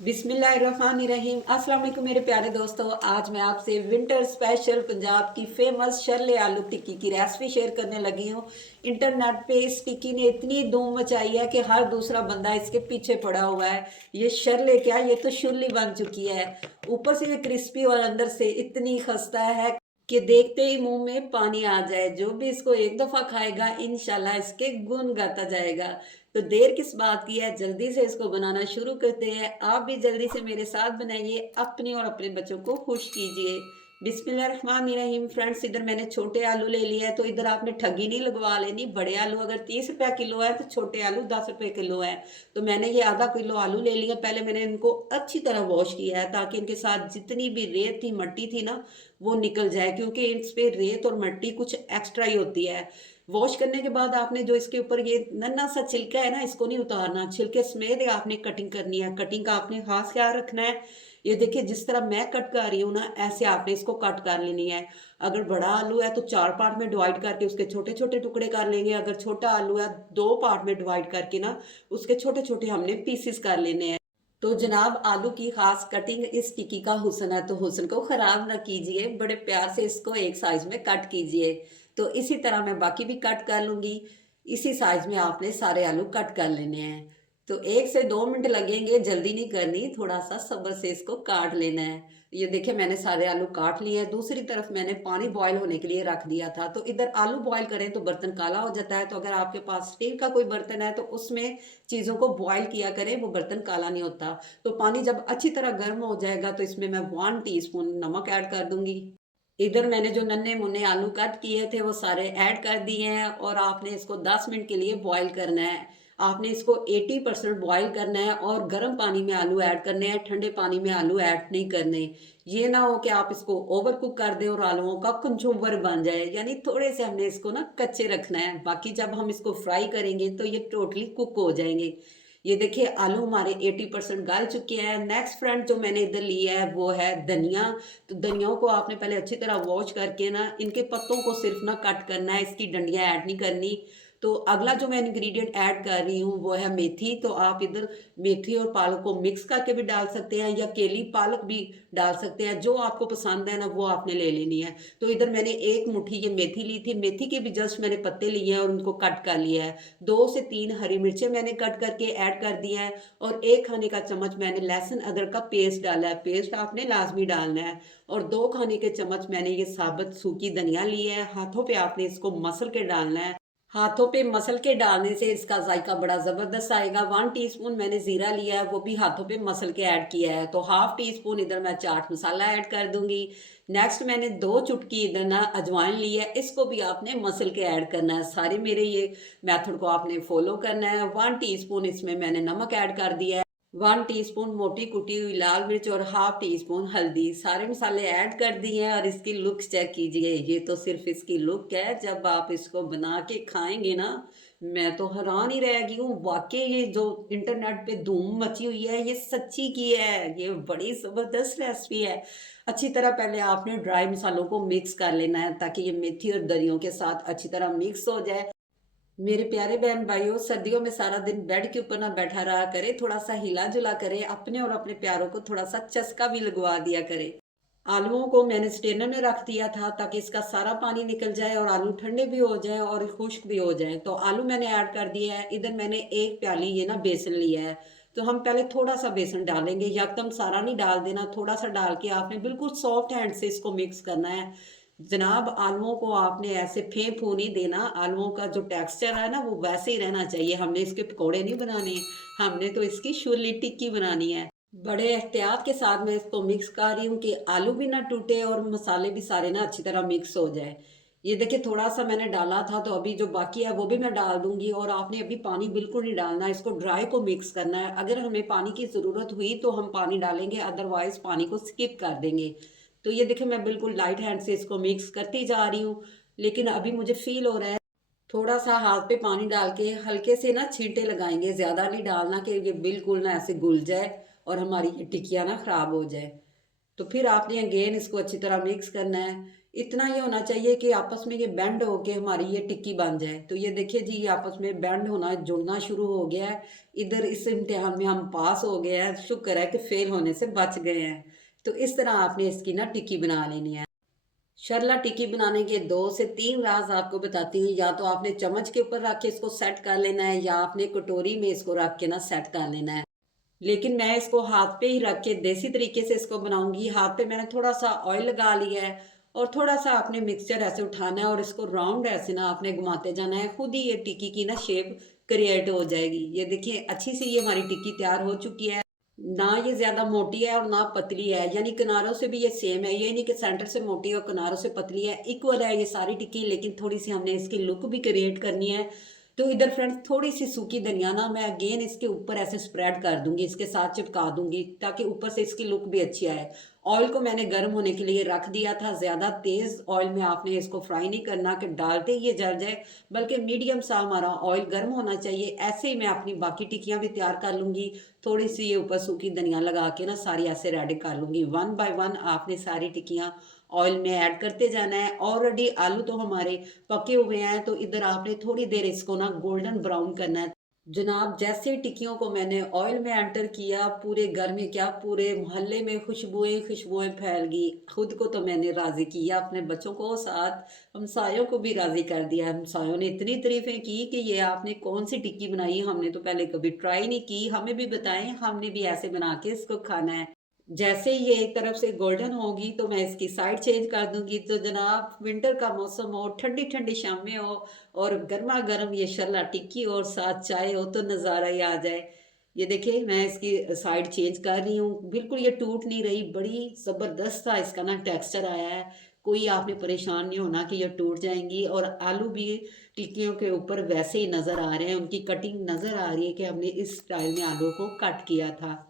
बिस्मिल्लाहिर्रहमानिर्रहीम। अस्सलाम वालेकुम मेरे प्यारे दोस्तों, आज मैं आपसे विंटर स्पेशल पंजाब की फेमस शरले आलू टिक्की की रेसिपी शेयर करने लगी हूँ। इंटरनेट पे इस टिक्की ने इतनी धूम मचाई है कि हर दूसरा बंदा इसके पीछे पड़ा हुआ है। ये शरले क्या, ये तो शुरली बन चुकी है। ऊपर से ये क्रिस्पी और अंदर से इतनी खस्ता है कि देखते ही मुंह में पानी आ जाए। जो भी इसको एक दफा खाएगा इंशाल्लाह इसके गुण गाता जाएगा। तो देर किस बात की है, जल्दी से इसको बनाना शुरू करते हैं। आप भी जल्दी से मेरे साथ बनाइए, अपने और अपने बच्चों को खुश कीजिए। बिस्मिल्लाहिर्रहमानिर्रहीम। फ्रेंड्स, इधर मैंने छोटे आलू ले लिए हैं, तो इधर आपने ठगी नहीं लगवा लेनी। बड़े आलू अगर 30 रुपया किलो है तो छोटे आलू 10 रुपये किलो है। तो मैंने ये आधा किलो आलू ले लिया। पहले मैंने इनको अच्छी तरह वॉश किया है ताकि इनके साथ जितनी भी रेत थी, मट्टी थी ना, वो निकल जाए, क्योंकि इस पे रेत और मट्टी कुछ एक्स्ट्रा ही होती है। वॉश करने के बाद आपने जो इसके ऊपर ये नन्हा सा छिलका है ना, इसको नहीं उतारना। छिलके समेत आपने कटिंग करनी है। कटिंग का आपने खास ख्याल रखना है। ये देखिए, जिस तरह मैं कट कर रही हूँ ना, ऐसे आपने इसको कट कर लेनी है। अगर बड़ा आलू है तो 4 पार्ट में डिवाइड करके उसके छोटे छोटे टुकड़े कर लेंगे। अगर छोटा आलू है, 2 पार्ट में डिवाइड करके ना उसके छोटे छोटे हमने पीसेस कर लेने हैं। तो जनाब, आलू की खास कटिंग इस टिक्की का हुस्न है, तो हुस्न को खराब ना कीजिए, बड़े प्यार से इसको एक साइज में कट कीजिए। तो इसी तरह मैं बाकी भी कट कर लूंगी। इसी साइज में आपने सारे आलू कट कर लेने हैं। तो 1 से 2 मिनट लगेंगे, जल्दी नहीं करनी, थोड़ा सा सब्र से इसको काट लेना है। ये देखिए, मैंने सारे आलू काट लिए हैं। दूसरी तरफ मैंने पानी बॉयल होने के लिए रख दिया था। तो इधर आलू बॉयल करें तो बर्तन काला हो जाता है, तो अगर आपके पास स्टील का कोई बर्तन है तो उसमें चीज़ों को बॉयल किया करें, वो बर्तन काला नहीं होता। तो पानी जब अच्छी तरह गर्म हो जाएगा तो इसमें मैं 1 टीस्पून नमक ऐड कर दूंगी। इधर मैंने जो नन्हे मुन्ने आलू कट किए थे वो सारे ऐड कर दिए हैं, और आपने इसको 10 मिनट के लिए बॉईल करना है। आपने इसको 80% बॉईल करना है, और गर्म पानी में आलू ऐड करने हैं, ठंडे पानी में आलू ऐड नहीं करने। ये ना हो कि आप इसको ओवर कुक कर दें और आलूओं का कंचुम्बर बन जाए, यानी थोड़े से हमने इसको ना कच्चे रखना है। बाकी जब हम इसको फ्राई करेंगे तो ये टोटली कुक हो जाएंगे। ये देखिए, आलू हमारे 80% गल चुके हैं। नेक्स्ट फ्रंट जो मैंने इधर लिया है वो है धनिया। तो धनियाओं को आपने पहले अच्छी तरह वॉश करके ना, इनके पत्तों को सिर्फ ना कट करना है, इसकी डंडियां ऐड नहीं करनी। तो अगला जो मैं इंग्रेडिएंट ऐड कर रही हूँ वो है मेथी। तो आप इधर मेथी और पालक को मिक्स करके भी डाल सकते हैं, या केली पालक भी डाल सकते हैं। जो आपको पसंद है ना, वो आपने ले लेनी है। तो इधर मैंने 1 मुट्ठी ये मेथी ली थी। मेथी के भी जस्ट मैंने पत्ते लिए हैं और उनको कट कर लिया है। 2 से 3 हरी मिर्चें मैंने कट करके ऐड कर दिया है, और 1 खाने का चम्मच मैंने लहसुन अदरक का पेस्ट डाला है। पेस्ट आपने लाजमी डालना है। और 2 खाने के चम्मच मैंने ये साबुत सूखी धनिया ली है। हाथों पे आपने इसको मसल के डालना है। हाथों पे मसल के डालने से इसका जायका बड़ा ज़बरदस्त आएगा। 1 टीस्पून मैंने ज़ीरा लिया है, वो भी हाथों पे मसल के ऐड किया है। तो हाफ टी स्पून इधर मैं चाट मसाला ऐड कर दूंगी। नेक्स्ट मैंने 2 चुटकी इधर ना अजवाइन ली है, इसको भी आपने मसल के ऐड करना है। सारे मेरे ये मेथड को आपने फॉलो करना है। 1 टीस्पून इसमें मैंने नमक ऐड कर दिया है। 1 टीस्पून मोटी कुटी हुई लाल मिर्च और हाफ टी स्पून हल्दी, सारे मसाले ऐड कर दिए हैं। और इसकी लुक चेक कीजिए, ये तो सिर्फ इसकी लुक है। जब आप इसको बना के खाएंगे ना, मैं तो हैरान ही रह गई हूँ। वाकई ये जो इंटरनेट पे धूम मची हुई है, ये सच्ची की है। ये बड़ी जबरदस्त रेसिपी है। अच्छी तरह पहले आपने ड्राई मसालों को मिक्स कर लेना है, ताकि ये मेथी और दरियों के साथ अच्छी तरह मिक्स हो जाए। मेरे प्यारे बहन भाइयों, सर्दियों में सारा दिन बेड के ऊपर ना बैठा रहा करे, थोड़ा सा हिला जुला करे, अपने और अपने प्यारों को थोड़ा सा चस्का भी लगवा दिया करे। आलूओं को मैंने स्टेनर में रख दिया था ताकि इसका सारा पानी निकल जाए और आलू ठंडे भी हो जाए और खुश्क भी हो जाए। तो आलू मैंने ऐड कर दिया है। इधर मैंने 1 प्याली ये ना बेसन लिया है। तो हम पहले थोड़ा सा बेसन डालेंगे, यकदम सारा नहीं डाल देना, थोड़ा सा डाल के आपने बिल्कुल सॉफ्ट हैंड से इसको मिक्स करना है। जनाब, आलूओं को आपने ऐसे फेंक नहीं देना। आलूओं का जो टेक्सचर है ना, वो वैसे ही रहना चाहिए। हमने इसके पकौड़े नहीं बनाने, हमने तो इसकी शुरली टिक्की बनानी है। बड़े एहतियात के साथ मैं इसको मिक्स कर रही हूँ कि आलू भी ना टूटे और मसाले भी सारे ना अच्छी तरह मिक्स हो जाए। ये देखिए, थोड़ा सा मैंने डाला था, तो अभी जो बाकी है वो भी मैं डाल दूंगी। और आपने अभी पानी बिल्कुल नहीं डालना, इसको ड्राई को मिक्स करना है। अगर हमें पानी की ज़रूरत हुई तो हम पानी डालेंगे, अदरवाइज पानी को स्किप कर देंगे। तो ये देखिए, मैं बिल्कुल लाइट हैंड से इसको मिक्स करती जा रही हूँ। लेकिन अभी मुझे फील हो रहा है थोड़ा सा हाथ पे पानी डाल के हल्के से ना छींटे लगाएंगे, ज्यादा नहीं डालना कि ये बिल्कुल ना ऐसे घुल जाए और हमारी ये टिकिया ना खराब हो जाए। तो फिर आपने अगेन इसको अच्छी तरह मिक्स करना है। इतना ये होना चाहिए कि आपस में ये बेंड होके हमारी ये टिक्की बन जाए। तो ये देखिए जी, ये आपस में बेंड होना, जुड़ना शुरू हो गया है। इधर इस इम्तिहान में हम पास हो गए हैं, शुक्र है कि फेल होने से बच गए हैं। तो इस तरह आपने इसकी ना टिक्की बना लेनी है। शरला टिक्की बनाने के 2 से 3 राज आपको बताती हूँ। या तो आपने चम्मच के ऊपर रख के इसको सेट कर लेना है, या आपने कटोरी में इसको रख के ना सेट कर लेना है। लेकिन मैं इसको हाथ पे ही रख के देसी तरीके से इसको बनाऊंगी। हाथ पे मैंने थोड़ा सा ऑयल लगा लिया है, और थोड़ा सा आपने मिक्सचर ऐसे उठाना है और इसको राउंड ऐसे ना आपने घुमाते जाना है। खुद ही ये टिक्की की ना शेप क्रिएट हो जाएगी। ये देखिए अच्छी सी ये हमारी टिक्की तैयार हो चुकी है। ना ये ज्यादा मोटी है और ना पतली है, यानी किनारों से भी ये सेम है। ये नहीं कि सेंटर से मोटी और किनारों से पतली है, इक्वल है ये सारी टिक्की। लेकिन थोड़ी सी हमने इसकी लुक भी क्रिएट करनी है। तो इधर फ्रेंड्स थोड़ी सी सूखी धनिया ना मैं अगेन इसके ऊपर ऐसे स्प्रेड कर दूंगी, इसके साथ चिपका दूंगी, ताकि ऊपर से इसकी लुक भी अच्छी आए। ऑयल को मैंने गर्म होने के लिए रख दिया था। ज्यादा तेज ऑयल में आपने इसको फ्राई नहीं करना कि डालते ही ये जल जाए, बल्कि मीडियम सा हमारा ऑयल गर्म होना चाहिए। ऐसे ही मैं अपनी बाकी टिक्कियां भी तैयार कर लूंगी। थोड़ी सी ये ऊपर सूखी धनिया लगा के ना सारी ऐसे रेडी कर लूंगी। 1 बाय 1 आपने सारी टिक्कियां ऑयल में ऐड करते जाना है। ऑलरेडी आलू तो हमारे पके हुए हैं, तो इधर आपने थोड़ी देर इसको ना गोल्डन ब्राउन करना है। जनाब जैसे टिक्कियों को मैंने ऑयल में एंटर किया, पूरे घर में क्या पूरे मोहल्ले में खुशबुएं खुशबुएं फैल गई। खुद को तो मैंने राजी किया, अपने बच्चों को, साथ हमसायों को भी राजी कर दिया। हमसायों ने इतनी तारीफें की कि ये आपने कौन सी टिक्की बनाई, हमने तो पहले कभी ट्राई नहीं की, हमें भी बताएं, हमने भी ऐसे बना के इसको खाना है। जैसे ये एक तरफ से गोल्डन होगी तो मैं इसकी साइड चेंज कर दूंगी। तो जनाब विंटर का मौसम हो, ठंडी ठंडी शामें हो, और गर्मा गर्म ये शरला टिक्की और साथ चाय हो, तो नज़ारा ही आ जाए। ये देखिए मैं इसकी साइड चेंज कर रही हूँ, बिल्कुल ये टूट नहीं रही, बड़ी ज़बरदस्त सा इसका ना टेक्सचर आया है। कोई आपने परेशान नहीं होना कि ये टूट जाएंगी। और आलू भी टिक्कियों के ऊपर वैसे ही नज़र आ रहे हैं, उनकी कटिंग नज़र आ रही है कि हमने इस स्टाइल में आलू को कट किया था।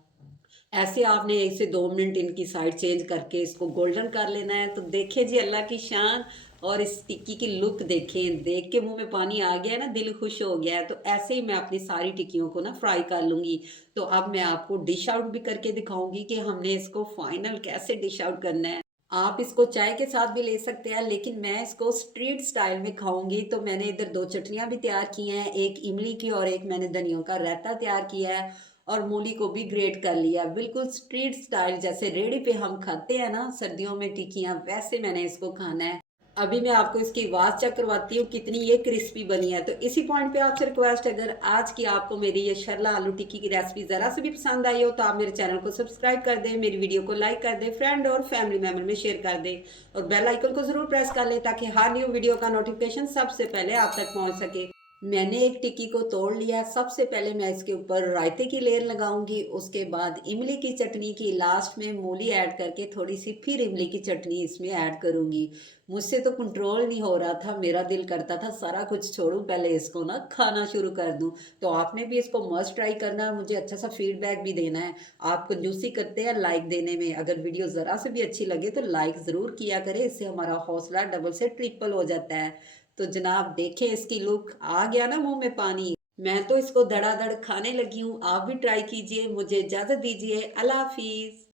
ऐसे आपने 1 से 2 मिनट इनकी साइड चेंज करके इसको गोल्डन कर लेना है। तो देखिए जी अल्लाह की शान, और इस टिक्की की लुक देखें, देख के मुंह में पानी आ गया है ना, दिल खुश हो गया है। तो ऐसे ही मैं अपनी सारी टिक्कियों को ना फ्राई कर लूंगी। तो अब मैं आपको डिश आउट भी करके दिखाऊंगी कि हमने इसको फाइनल कैसे डिश आउट करना है। आप इसको चाय के साथ भी ले सकते हैं, लेकिन मैं इसको स्ट्रीट स्टाइल में खाऊंगी। तो मैंने इधर 2 चटनियां भी तैयार की हैं, एक इमली की और एक मैंने धनियों का रायता तैयार किया है, और मूली को भी ग्रेट कर लिया। बिल्कुल स्ट्रीट स्टाइल, जैसे रेडी पे हम खाते हैं ना सर्दियों में टिक्कियां, वैसे मैंने इसको खाना है। अभी मैं आपको इसकी आवाज चेक करवाती हूँ कितनी ये क्रिस्पी बनी है। तो इसी पॉइंट पे आपसे रिक्वेस्ट है, अगर आज की आपको मेरी ये शरला आलू टिक्की की रेसिपी जरा से भी पसंद आई हो, तो आप मेरे चैनल को सब्सक्राइब कर दें, मेरी वीडियो को लाइक कर दें, फ्रेंड और फैमिली मेंबर में शेयर कर दें, और बेल आइकन को जरूर प्रेस कर लें, ताकि हर न्यू वीडियो का नोटिफिकेशन सबसे पहले आप तक पहुंच सके। मैंने एक टिक्की को तोड़ लिया। सबसे पहले मैं इसके ऊपर रायते की लेयर लगाऊंगी, उसके बाद इमली की चटनी की, लास्ट में मूली ऐड करके थोड़ी सी फिर इमली की चटनी इसमें ऐड करूंगी। मुझसे तो कंट्रोल नहीं हो रहा था, मेरा दिल करता था सारा कुछ छोड़ूं, पहले इसको ना खाना शुरू कर दूं। तो आपने भी इसको मस्ट ट्राई करना है, मुझे अच्छा सा फीडबैक भी देना है। आप कंजूसी करते हैं लाइक देने में, अगर वीडियो ज़रा से भी अच्छी लगे तो लाइक ज़रूर किया करें, इससे हमारा हौसला डबल से ट्रिपल हो जाता है। तो जनाब देखें इसकी लुक, आ गया ना मुंह में पानी। मैं तो इसको धड़ाधड़ खाने लगी हूँ, आप भी ट्राई कीजिए। मुझे इजाज़त दीजिए, अल्लाह हाफिज़।